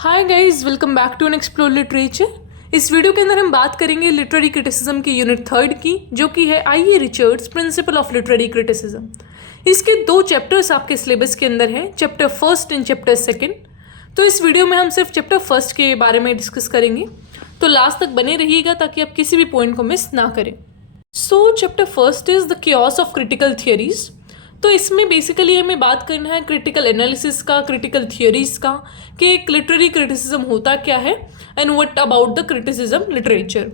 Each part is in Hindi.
Hi guys, welcome back to an explore literature. इस वीडियो के अंदर हम बात करेंगे लिटरेरी क्रिटिसिज्म की यूनिट 3 की, जो कि है I A Richards principle of literary criticism. इसके 2 चैप्टर्स आपके सिलेबस के अंदर हैं, chapter first and chapter second. तो इस वीडियो में हम सिर्फ चैप्टर फर्स्ट के बारे में डिस्कस करेंगे, तो लास्ट तक बने रहिएगा ताकि आप किसी भी पॉइंट को मिस ना करें। सो chapter first is the chaos of critical theories. तो इसमें बेसिकली हमें बात करना है क्रिटिकल एनालिसिस का, क्रिटिकल थियोरीज का, कि एक लिटरेरी क्रिटिसिज्म होता क्या है and what about the criticism literature.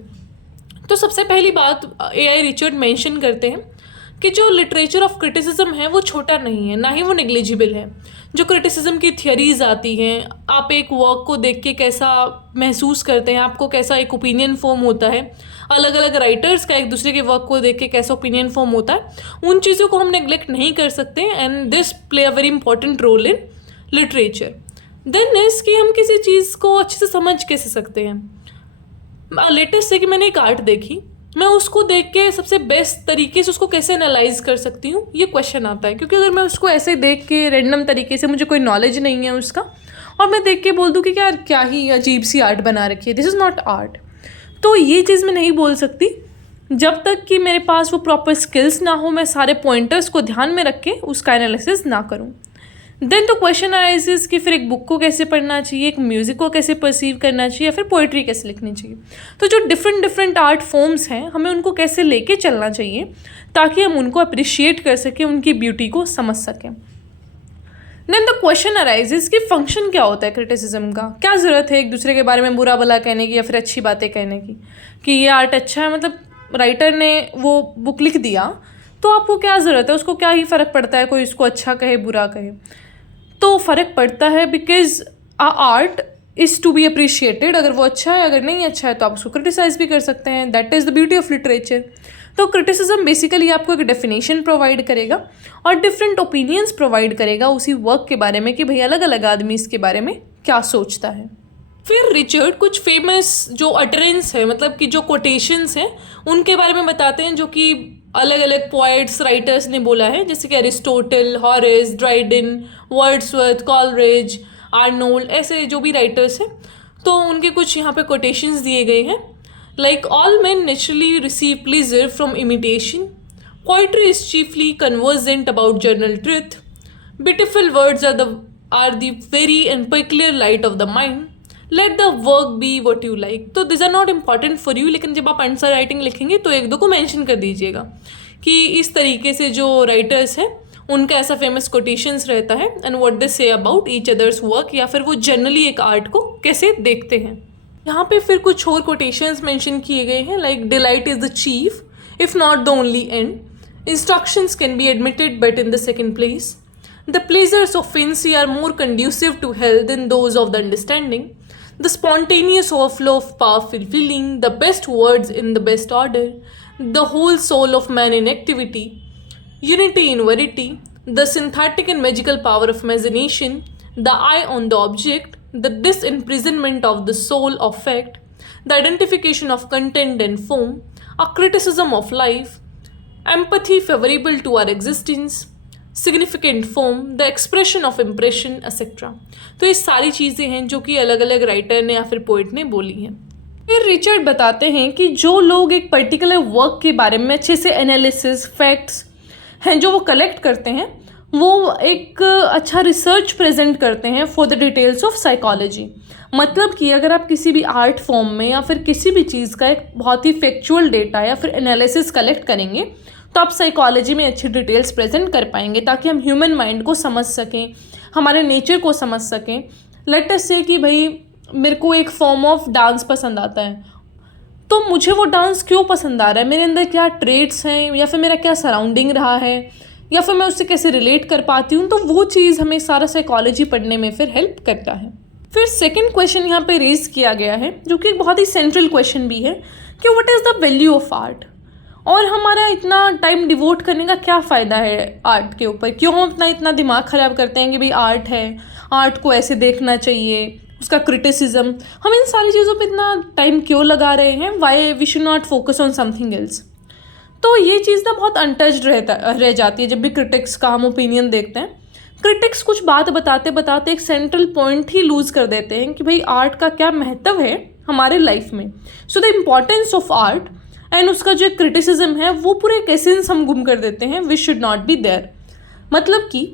तो सबसे पहली बात ए आई रिचर्ड मेंशन करते हैं कि जो लिटरेचर ऑफ क्रिटिसिज्म है वो छोटा नहीं है, ना ही वो नेग्लिजिबल है। जो क्रिटिसिज्म की थियरीज आती हैं, आप एक वर्क को देख के कैसा महसूस करते हैं, आपको कैसा एक ओपिनियन फॉर्म होता है, अलग अलग राइटर्स का एक दूसरे के वर्क को देख के कैसा ओपिनियन फॉर्म होता है, उन चीज़ों को हम नेग्लेक्ट नहीं कर सकते। And this play a very important role in literature. Then is कि हम किसी चीज़ को अच्छे से समझ कैसे सकते हैं। लेटेस्ट है कि मैंने एक आर्ट देखी, मैं उसको देख के सबसे बेस्ट तरीके से उसको कैसे एनालाइज कर सकती हूँ, ये क्वेश्चन आता है। क्योंकि अगर मैं उसको ऐसे देख के रैंडम तरीके से, मुझे कोई नॉलेज नहीं है उसका, और मैं देख के बोल दूँ कि यार क्या ही अजीब सी आर्ट बना रखी है, दिस इज़ नॉट आर्ट, तो ये चीज़ मैं नहीं बोल सकती जब तक कि मेरे पास वो प्रॉपर स्किल्स ना हो, मैं सारे पॉइंटर्स को ध्यान में रख के उसका एनालिसिस ना करूँ। देन तो क्वेश्चन अराइजेस कि फिर एक बुक को कैसे पढ़ना चाहिए, एक म्यूज़िक को कैसे परसीव करना चाहिए, या फिर पोइट्री कैसे लिखनी चाहिए। तो जो डिफरेंट आर्ट फॉर्म्स हैं, हमें उनको कैसे लेके चलना चाहिए ताकि हम उनको अप्रिशिएट कर सकें, उनकी ब्यूटी को समझ सकें। देन द क्वेश्चन अराइजेस कि फंक्शन क्या होता है क्रिटिसिज्म का, क्या ज़रूरत है एक दूसरे के बारे में बुरा भला कहने की या फिर अच्छी बातें कहने की, कि ये आर्ट अच्छा है, मतलब राइटर ने वो बुक लिख दिया तो आपको क्या ज़रूरत है, उसको क्या ही फ़र्क पड़ता है कोई इसको अच्छा कहे बुरा कहे। तो फ़र्क पड़ता है, because uh art is to be appreciated. अगर वो अच्छा है, अगर नहीं अच्छा है तो आप उसको क्रिटिसाइज़ भी कर सकते हैं। That is the beauty of literature. तो क्रिटिसिज्म बेसिकली आपको एक डेफिनेशन प्रोवाइड करेगा और डिफरेंट ओपिनियंस प्रोवाइड करेगा उसी वर्क के बारे में कि भाई अलग अलग आदमी इसके बारे में क्या सोचता है। फिर रिचर्ड कुछ फेमस जो अटरेंस है, मतलब कि जो कोटेशंस हैं, उनके बारे में बताते हैं, जो कि अलग अलग पोइट्स राइटर्स ने बोला है, जैसे कि Aristotle, Horace, Dryden, Wordsworth, Coleridge, Arnold, ऐसे जो भी राइटर्स हैं, तो उनके कुछ यहाँ पे कोटेशंस दिए गए हैं। Like all men naturally receive pleasure from imitation, poetry is chiefly conversant about general truth. Beautiful words are the very and peculiar light of the mind. Let the work be what you like. तो these are not important for you, लेकिन जब आप आंसर राइटिंग लिखेंगे तो एक दो को मेंशन कर दीजिएगा कि इस तरीके से जो राइटर्स हैं उनका ऐसा फेमस कोटेशंस रहता है and what they say about each others work, या फिर वो जनरली एक आर्ट को कैसे देखते हैं। यहाँ पे फिर कुछ और कोटेशंस मेंशन किए गए हैं, like delight is the chief if not the only end, instructions can be admitted but in the second place, the pleasures of fancy are more conducive to health than those of the understanding, the spontaneous overflow of powerful feeling, the best words in the best order, the whole soul of man in activity, unity in verity, the synthetic and magical power of imagination, the eye on the object, the disimprisonment of the soul of fact, the identification of content and form, a criticism of life, empathy favorable to our existence, significant form, the expression of impression, etc. तो ये सारी चीज़ें हैं जो कि अलग अलग राइटर ने या फिर पोइट ने बोली हैं। फिर रिचर्ड बताते हैं कि जो लोग एक पर्टिकुलर वर्क के बारे में अच्छे से एनालिसिस, फैक्ट्स हैं जो वो कलेक्ट करते हैं, वो एक अच्छा रिसर्च प्रेजेंट करते हैं for the details of psychology. मतलब कि अगर आप किसी भी आर्ट फॉर्म में या फिर किसी भी चीज़ का एक बहुत ही फैक्चुअल डेटा या फिर एनालिसिस कलेक्ट करेंगे तो आप साइकोलॉजी में अच्छी डिटेल्स प्रेजेंट कर पाएंगे, ताकि हम ह्यूमन माइंड को समझ सकें, हमारे नेचर को समझ सकें। लेट अस से कि भाई मेरे को एक फॉर्म ऑफ डांस पसंद आता है, तो मुझे वो डांस क्यों पसंद आ रहा है, मेरे अंदर क्या ट्रेट्स हैं, या फिर मेरा क्या सराउंडिंग रहा है, या फिर मैं उससे कैसे रिलेट कर पाती हूँ, तो वो चीज़ हमें सारा साइकोलॉजी पढ़ने में फिर हेल्प करता है। फिर सेकंड क्वेश्चन यहाँ पे रेज किया गया है, जो कि एक बहुत ही सेंट्रल क्वेश्चन भी है, कि what is the value of art, और हमारा इतना टाइम डिवोट करने का क्या फ़ायदा है आर्ट के ऊपर, क्यों हम इतना दिमाग ख़राब करते हैं कि भाई आर्ट है, आर्ट को ऐसे देखना चाहिए, उसका क्रिटिसिज्म, हम इन सारी चीज़ों पर इतना टाइम क्यों लगा रहे हैं, why we should not focus on something else. तो ये चीज़ ना बहुत अनटच्ड रह जाती है जब भी क्रिटिक्स का हम ओपिनियन देखते हैं। क्रिटिक्स कुछ बात बताते बताते एक सेंट्रल पॉइंट ही लूज कर देते हैं कि भाई आर्ट का क्या महत्व है हमारे लाइफ में। So the importance of art and उसका जो क्रिटिसिज्म है वो पूरे एक एसेंस हम गुम कर देते हैं, which should not be there. मतलब कि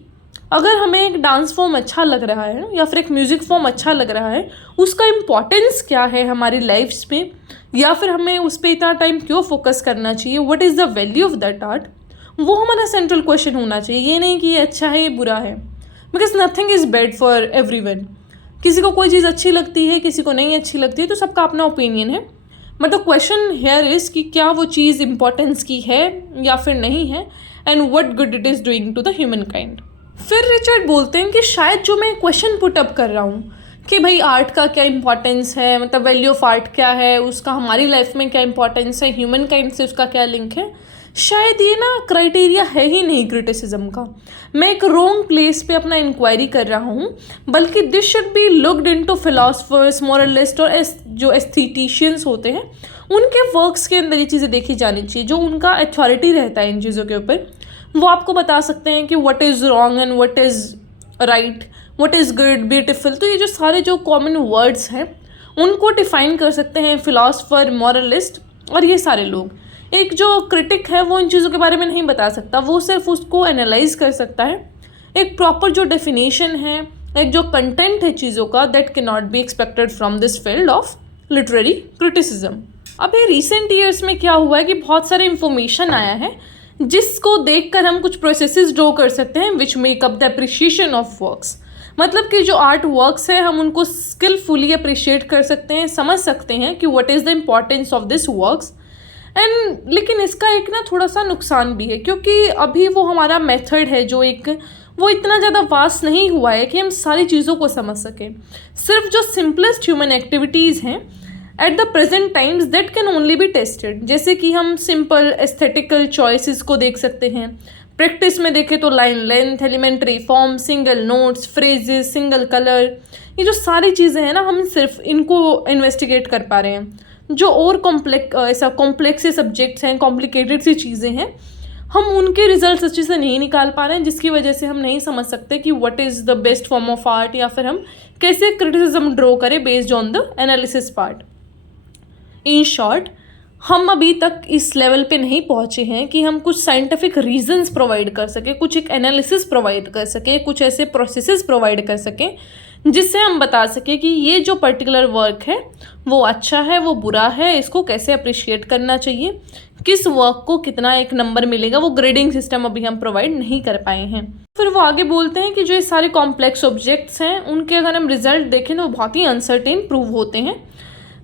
अगर हमें एक डांस फॉर्म अच्छा लग रहा है या फिर एक म्यूज़िक फॉर्म अच्छा लग रहा है, उसका इम्पॉर्टेंस क्या है हमारी लाइफ्स में, या फिर हमें उस पर इतना टाइम क्यों फोकस करना चाहिए, what is the value of that art, वो हमारा सेंट्रल क्वेश्चन होना चाहिए। ये नहीं कि ये अच्छा है ये बुरा है, because nothing is bad for everyone. किसी को कोई चीज़ अच्छी लगती है, किसी को नहीं अच्छी लगती है, तो सबका अपना ओपिनियन है। But the question here is कि क्या वो चीज़ इम्पोर्टेंस की है या फिर नहीं है, and what good it is doing to the human kind. फिर रिचर्ड बोलते हैं कि शायद जो मैं क्वेश्चन पुट अप कर रहा हूँ कि भाई आर्ट का क्या इंपॉर्टेंस है, मतलब वैल्यू ऑफ आर्ट क्या है, उसका हमारी लाइफ में क्या इंपॉर्टेंस है, ह्यूमन काइंड से उसका क्या लिंक है, शायद ये ना क्राइटेरिया है ही नहीं क्रिटिसिज्म का। मैं एक रॉन्ग प्लेस पे अपना इंक्वायरी कर रहा हूँ, बल्कि this should be looked into philosophers, moralist और जो एस्थेटिशियंस होते हैं उनके वर्क्स के अंदर ये चीज़ें देखी जानी चाहिए। जो उनका अथॉरिटी रहता है इन चीज़ों के ऊपर, वो आपको बता सकते हैं कि what is wrong and what is right, what is good, beautiful. तो ये जो सारे जो कॉमन वर्ड्स हैं उनको डिफाइन कर सकते हैं फिलोसफर, मॉरलिस्ट और ये सारे लोग। एक जो क्रिटिक है वो इन चीज़ों के बारे में नहीं बता सकता, वो सिर्फ उसको एनालाइज कर सकता है। एक प्रॉपर जो डेफिनेशन है, एक जो कंटेंट है चीज़ों का, that can not be expected from this field of literary criticism. अब ये रिसेंट ईयर्स में क्या हुआ है कि बहुत सारे इंफॉर्मेशन आया है जिसको देखकर हम कुछ प्रोसेसेस ड्रॉ कर सकते हैं which make up the appreciation of works. मतलब कि जो आर्ट वर्क्स है हम उनको स्किलफुली अप्रिशिएट कर सकते हैं, समझ सकते हैं कि what is the importance of this works. And लेकिन इसका एक ना थोड़ा सा नुकसान भी है, क्योंकि अभी वो हमारा मेथड है जो एक वो इतना ज़्यादा वास्ट नहीं हुआ है कि हम सारी चीज़ों को समझ सकें। सिर्फ जो सिंपलेस्ट ह्यूमन एक्टिविटीज़ हैं at the present times that can only be tested, जैसे कि हम सिंपल एस्थेटिकल चॉइसेस को देख सकते हैं। प्रैक्टिस में देखें तो line length, elementary form, single notes, phrases, single colour, ये जो सारी चीज़ें हैं ना हम सिर्फ इनको इन्वेस्टिगेट कर पा रहे हैं। जो और कॉम्प्लेक्स सब्जेक्ट्स हैं, कॉम्प्लिकेटेड सी चीज़ें हैं, हम उनके रिजल्ट्स अच्छे से नहीं निकाल पा रहे हैं, जिसकी वजह से हम नहीं समझ सकते कि what is the best form of art, या फिर हम कैसे क्रिटिसिज्म ड्रॉ करें based on the analysis part. In short, हम अभी तक इस लेवल पे नहीं पहुँचे हैं कि हम कुछ साइंटिफिक रीजंस प्रोवाइड कर सकें, कुछ एक एनालिसिस प्रोवाइड कर सकें, कुछ ऐसे प्रोसेसेस प्रोवाइड कर सकें जिससे हम बता सकें कि ये जो पर्टिकुलर वर्क है वो अच्छा है, वो बुरा है, इसको कैसे अप्रिशिएट करना चाहिए, किस वर्क को कितना एक नंबर मिलेगा। वो ग्रेडिंग सिस्टम अभी हम प्रोवाइड नहीं कर पाए हैं। फिर वो आगे बोलते हैं कि जो ये सारे कॉम्प्लेक्स ऑब्जेक्ट्स हैं उनके अगर हम रिजल्ट देखें तो वो बहुत ही अनसर्टेन प्रूव होते हैं।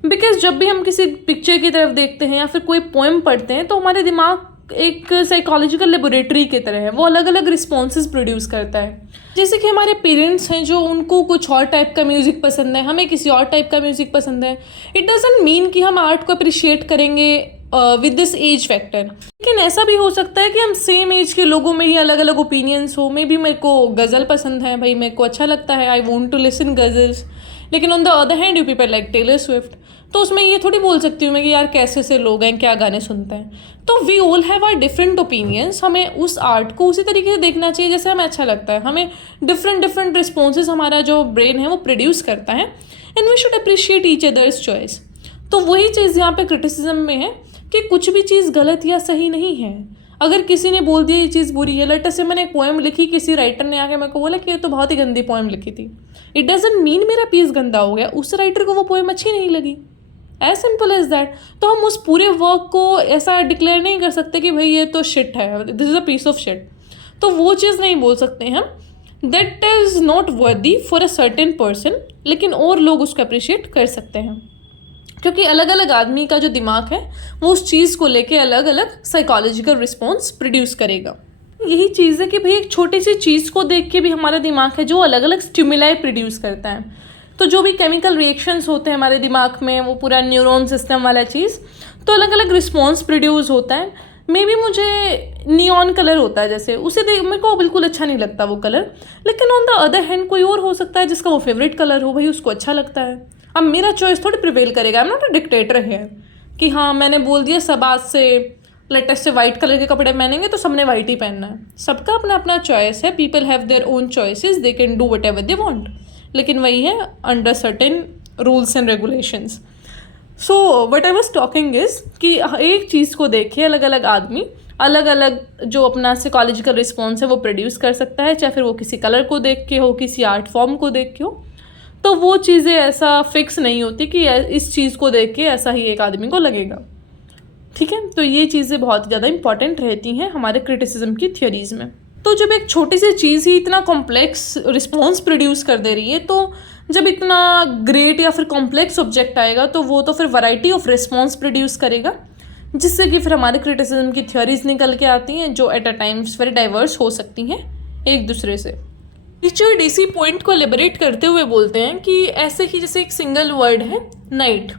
बिकॉज जब भी हम किसी पिक्चर की तरफ देखते हैं या फिर कोई पोएम पढ़ते हैं तो हमारे दिमाग एक साइकोलॉजिकल लेबोरेटरी की तरह है, वो अलग अलग रिस्पॉन्सेज प्रोड्यूस करता है। जैसे कि हमारे पेरेंट्स हैं जो उनको कुछ और टाइप का म्यूज़िक पसंद है, हमें किसी और टाइप का म्यूज़िक पसंद है। इट डजंट मीन कि हम आर्ट को अप्रिशिएट करेंगे विद दिस एज फैक्टर। लेकिन ऐसा भी हो सकता है कि हम सेम एज के लोगों में ही अलग अलग ओपिनियंस हो। मे बी मेरे को गज़ल पसंद है, भाई मेरे को अच्छा लगता है, I want to listen ghazals, लेकिन on the other hand you people like Taylor Swift. तो उसमें ये थोड़ी बोल सकती हूँ मैं कि यार कैसे से लोग हैं, क्या गाने सुनते हैं। तो we all have our different opinions. हमें उस आर्ट को उसी तरीके से देखना चाहिए जैसे हमें अच्छा लगता है। हमें डिफरेंट रिस्पॉन्सेज हमारा जो ब्रेन है वो प्रोड्यूस करता है, and we should appreciate each others choice. तो वही चीज़ यहाँ पे क्रिटिसिज्म में है कि कुछ भी चीज़ गलत या सही नहीं है। अगर किसी ने बोल दिया ये चीज़ बुरी है, लेट अस से मैंने एक पोएम लिखी, किसी राइटर ने आके मेरे को बोला कि ये तो बहुत ही गंदी पोएम लिखी थी, इट डजंट मीन मेरा पीस गंदा हो गया, उस राइटर को वो पोएम अच्छी नहीं लगी, एज सिंपल एज दैट। तो हम उस पूरे वर्क को ऐसा डिक्लेयर नहीं कर सकते कि भाई ये तो शिट है, this is a piece of shit. तो वो चीज़ नहीं बोल सकते हम, that is not worthy for a certain person, लेकिन और लोग उसको अप्रिशिएट कर सकते हैं, क्योंकि अलग अलग आदमी का जो दिमाग है वो उस चीज़ को लेके अलग अलग साइकोलॉजिकल रिस्पॉन्स प्रोड्यूस करेगा। यही चीज़ है कि भाई एक छोटी सी चीज़ को देख के भी हमारा दिमाग है जो अलग अलग स्टिमुलाई प्रोड्यूस करता है। तो जो भी केमिकल रिएक्शंस होते हैं हमारे दिमाग में, वो पूरा न्यूरॉन सिस्टम वाला चीज़, तो अलग अलग रिस्पॉन्स प्रोड्यूस होता है। मे बी मुझे नियॉन कलर होता है जैसे, उसे देख मेरे को बिल्कुल अच्छा नहीं लगता वो कलर, लेकिन ऑन द अदर हैंड कोई और हो सकता है जिसका वो फेवरेट कलर हो, भाई उसको अच्छा लगता है। अब मेरा चॉइस थोड़ी प्रिवेल करेगा, I am not a dictator है कि हाँ मैंने बोल दिया सब आज से लेटेस्ट से वाइट कलर के कपड़े पहनेंगे तो सबने वाइट ही पहनना है, सबका अपना अपना चॉइस है, people have their own choices, they can do what ever they want, लेकिन वही है under certain rules and regulations. So what I was talking is कि एक चीज़ को देखे अलग अलग आदमी अलग अलग जो अपना साइकोलॉजिकल रिस्पॉन्स है वो प्रोड्यूस कर सकता है, चाहे फिर वो किसी कलर को देख के हो, किसी आर्ट फॉर्म को देख के हो, तो वो चीज़ें ऐसा फिक्स नहीं होती कि इस चीज़ को देख के ऐसा ही एक आदमी को लगेगा। ठीक है, तो ये चीज़ें बहुत ज़्यादा इंपॉर्टेंट रहती हैं हमारे क्रिटिसिज्म की थियोरीज में। तो जब एक छोटी सी चीज़ ही इतना कॉम्प्लेक्स रिस्पॉन्स प्रोड्यूस कर दे रही है, तो जब इतना ग्रेट या फिर कॉम्प्लेक्स ऑब्जेक्ट आएगा तो वो तो फिर वैरायटी ऑफ रिस्पॉन्स प्रोड्यूस करेगा, जिससे कि फिर हमारे क्रिटिसिज्म की थ्योरीज निकल के आती हैं जो at a times very diverse हो सकती हैं एक दूसरे से। रिचर्ड इसी पॉइंट को एलिबरेट करते हुए बोलते हैं कि ऐसे ही जैसे एक सिंगल वर्ड है नाइट,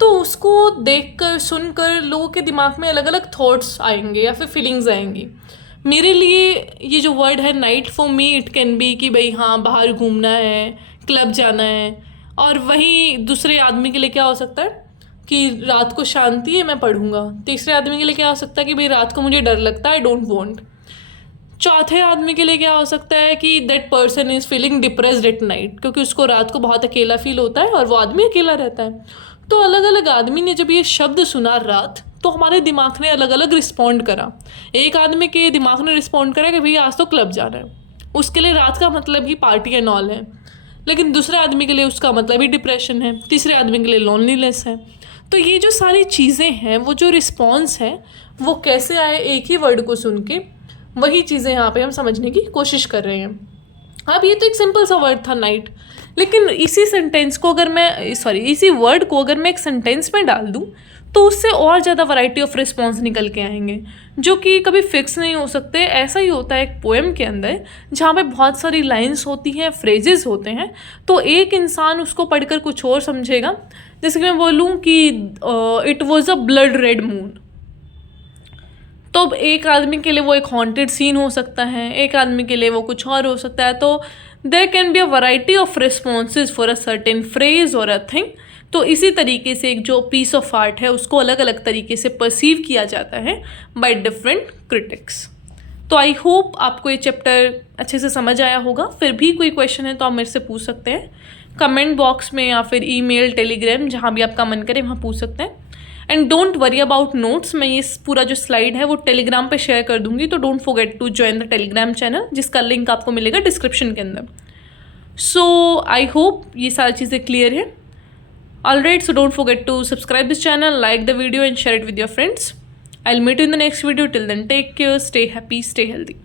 तो उसको देखकर सुनकर लोगों के दिमाग में अलग अलग थॉट्स आएंगे या फिर फीलिंग्स आएंगी। मेरे लिए ये जो वर्ड है night, for me it can be कि भाई हाँ बाहर घूमना है, क्लब जाना है, और वहीं दूसरे आदमी के लिए क्या हो सकता है कि रात को शांति है मैं पढ़ूंगा, तीसरे आदमी के लिए क्या हो सकता है कि भाई रात को मुझे डर लगता है आई डोंट वांट, चौथे आदमी के लिए क्या हो सकता है कि that person is feeling depressed at night, क्योंकि उसको रात को बहुत अकेला फील होता है और वो आदमी अकेला रहता है। तो अलग अलग आदमी ने जब ये शब्द सुना रात, तो हमारे दिमाग ने अलग अलग रिस्पॉन्ड करा। एक आदमी के दिमाग ने रिस्पॉन्ड करा कि भैया आज तो क्लब जाना है, उसके लिए रात का मतलब ही पार्टी एंड ऑल है, लेकिन दूसरे आदमी के लिए उसका मतलब ही डिप्रेशन है, तीसरे आदमी के लिए लोनलीनेस है। तो ये जो सारी चीज़ें हैं, वो जो रिस्पॉन्स है वो कैसे आए एक ही वर्ड को सुन के, वही चीज़ें यहाँ पे हम समझने की कोशिश कर रहे हैं। अब ये तो एक सिंपल सा वर्ड था नाइट, लेकिन इसी सेंटेंस को अगर मैं इसी वर्ड को अगर मैं एक सेंटेंस में डाल दूँ तो उससे और ज़्यादा वैरायटी ऑफ रिस्पॉन्स निकल के आएंगे, जो कि कभी फिक्स नहीं हो सकते। ऐसा ही होता है एक पोएम के अंदर, जहाँ पे बहुत सारी लाइंस होती हैं, फ्रेजेस होते हैं, तो एक इंसान उसको पढ़कर कुछ और समझेगा। जैसे कि मैं बोलूँ कि it was a blood red moon, तो एक आदमी के लिए वो एक हॉन्टेड सीन हो सकता है, एक आदमी के लिए वो कुछ और हो सकता है। तो there can be a variety of responses for a certain phrase और अ थिंग। तो इसी तरीके से एक जो पीस ऑफ आर्ट है उसको अलग अलग तरीके से परसीव किया जाता है बाय डिफरेंट क्रिटिक्स। तो आई होप आपको ये चैप्टर अच्छे से समझ आया होगा। फिर भी कोई क्वेश्चन है तो आप मेरे से पूछ सकते हैं कमेंट बॉक्स में या फिर ईमेल, टेलीग्राम, जहाँ भी आपका मन करे वहाँ पूछ सकते हैं। And don't worry about notes, मैं ये पूरा जो स्लाइड है वो टेलीग्राम पे शेयर कर दूंगी, तो don't forget to join the Telegram channel, जिसका लिंक आपको मिलेगा डिस्क्रिप्शन के अंदर। सो आई होप ये सारी चीज़ें क्लियर है। Alright, so don't forget to subscribe this channel, like the video and share it with your friends. I'll meet you in the next video. Till then, take care, stay happy, stay healthy.